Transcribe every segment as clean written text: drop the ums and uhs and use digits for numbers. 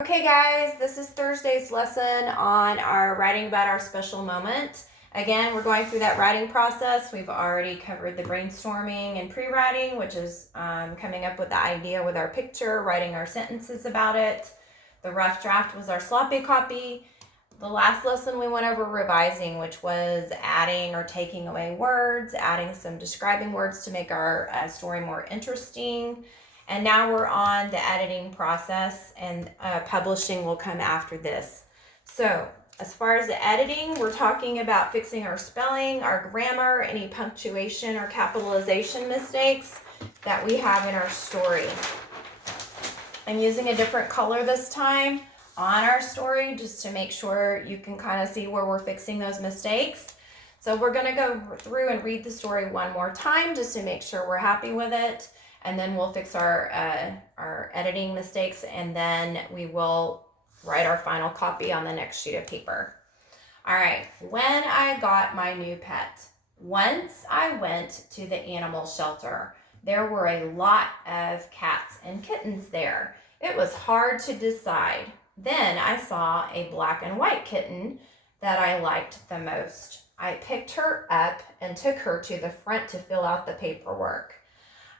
Okay guys, this is Thursday's lesson on our writing about our special moment. Again, we're going through that writing process. We've already covered the brainstorming and pre-writing, which is coming up with the idea with our picture, writing our sentences about it. The rough draft was our sloppy copy. The last lesson we went over revising, which was adding or taking away words, adding some describing words to make our story more interesting. And now we're on the editing process, and publishing will come after this. So as far as the editing, we're talking about fixing our spelling, our grammar, any punctuation or capitalization mistakes that we have in our story. I'm using a different color this time on our story just to make sure you can kind of see where we're fixing those mistakes. So we're going to go through and read the story one more time just to make sure we're happy with it. And then we'll fix our editing mistakes, and then we will write our final copy on the next sheet of paper. All right, when I got my new pet. Once I went to the animal shelter. There were a lot of cats and kittens there. It was hard to decide. Then I saw a black and white kitten that I liked the most. I picked her up and took her to the front to fill out the paperwork.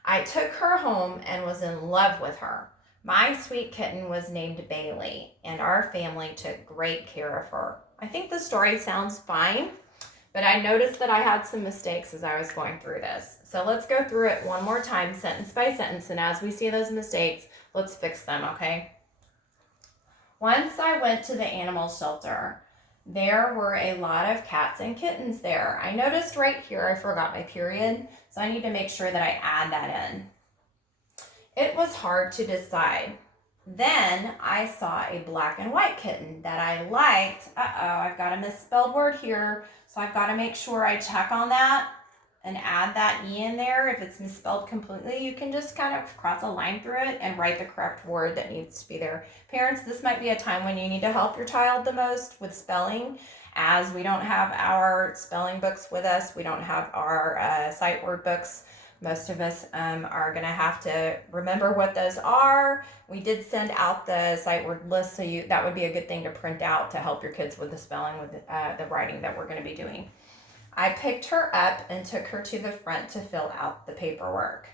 I took her home and was in love with her. My sweet kitten was named Bailey, and our family took great care of her. I think the story sounds fine, but I noticed that I had some mistakes as I was going through this. So let's go through it one more time, sentence by sentence, and as we see those mistakes, let's fix them, okay? Once I went to the animal shelter. There were a lot of cats and kittens there. I noticed right here I forgot my period, so I need to make sure that I add that in. It was hard to decide. Then I saw a black and white kitten that I liked. I've got a misspelled word here, so I've got to make sure I check on that and add that E in there. If it's misspelled completely, you can just kind of cross a line through it and write the correct word that needs to be there. Parents, this might be a time when you need to help your child the most with spelling, as we don't have our spelling books with us. We don't have our sight word books. Most of us are going to have to remember what those are. We did send out the sight word list, so that would be a good thing to print out to help your kids with the spelling, with the writing that we're going to be doing. I picked her up and took her to the front to fill out the paperwork.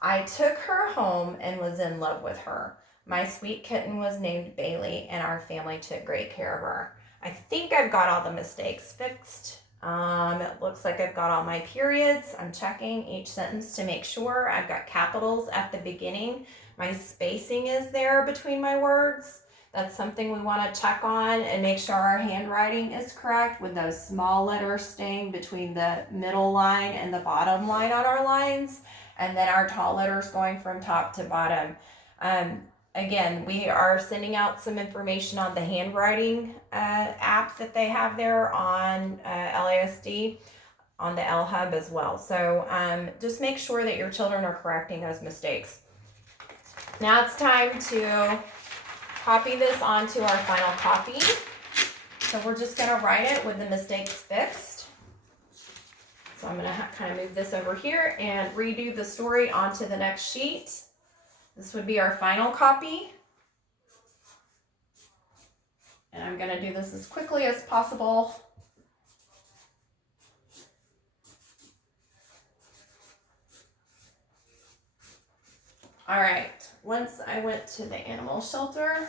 I took her home and was in love with her. My sweet kitten was named Bailey, and our family took great care of her. I think I've got all the mistakes fixed. It looks like I've got all my periods. I'm checking each sentence to make sure. I've got capitals at the beginning. My spacing is there between my words. That's something we want to check on and make sure our handwriting is correct, with those small letters staying between the middle line and the bottom line on our lines, and then our tall letters going from top to bottom. Again, we are sending out some information on the handwriting app that they have there on LASD, on the LHub as well. So just make sure that your children are correcting those mistakes. Now it's time to copy this onto our final copy. So we're just going to write it with the mistakes fixed. So I'm going to kind of move this over here and redo the story onto the next sheet. This would be our final copy. And I'm going to do this as quickly as possible. All right, once I went to the animal shelter,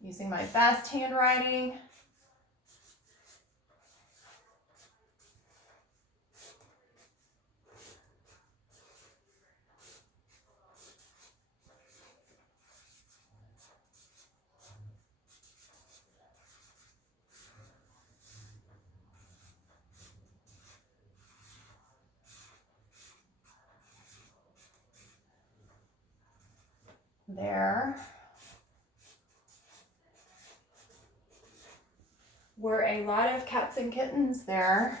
using my best handwriting. There were a lot of cats and kittens there.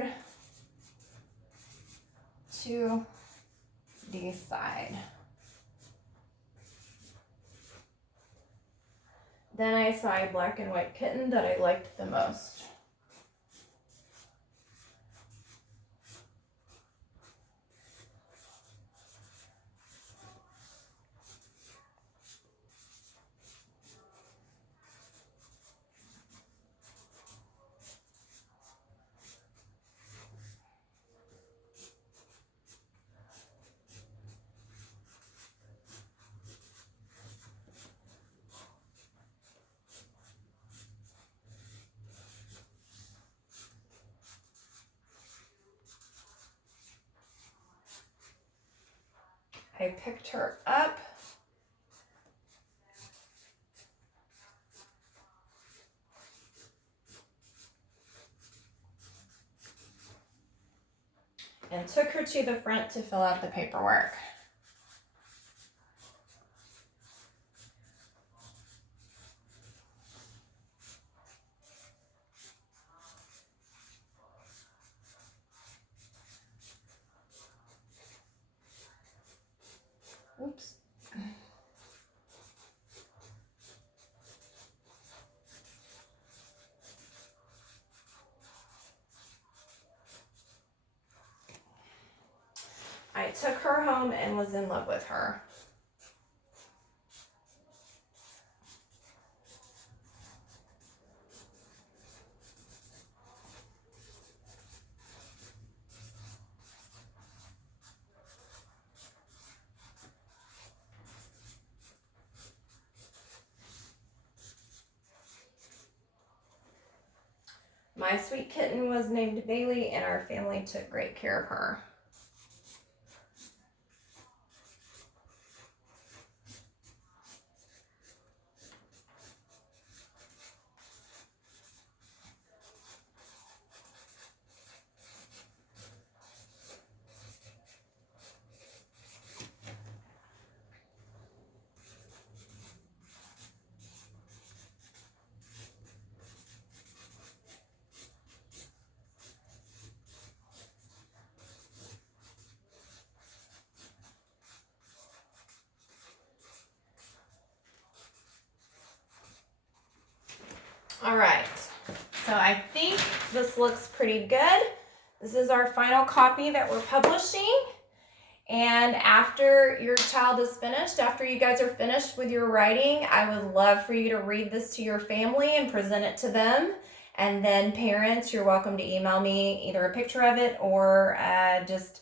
hard to decide. Then I saw a black and white kitten that I liked the most. I picked her up. And took her to the front to fill out the paperwork. Oops. I took her home and was in love with her. My sweet kitten was named Bailey, and our family took great care of her. All right, so I think this looks pretty good. This is our final copy that we're publishing. And after your child is finished, after you guys are finished with your writing, I would love for you to read this to your family and present it to them. And then parents, you're welcome to email me either a picture of it or just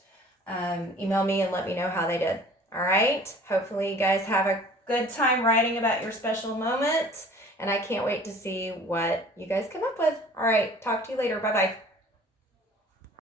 email me and let me know how they did. All right, hopefully you guys have a good time writing about your special moment. And I can't wait to see what you guys come up with. All right, talk to you later. Bye-bye.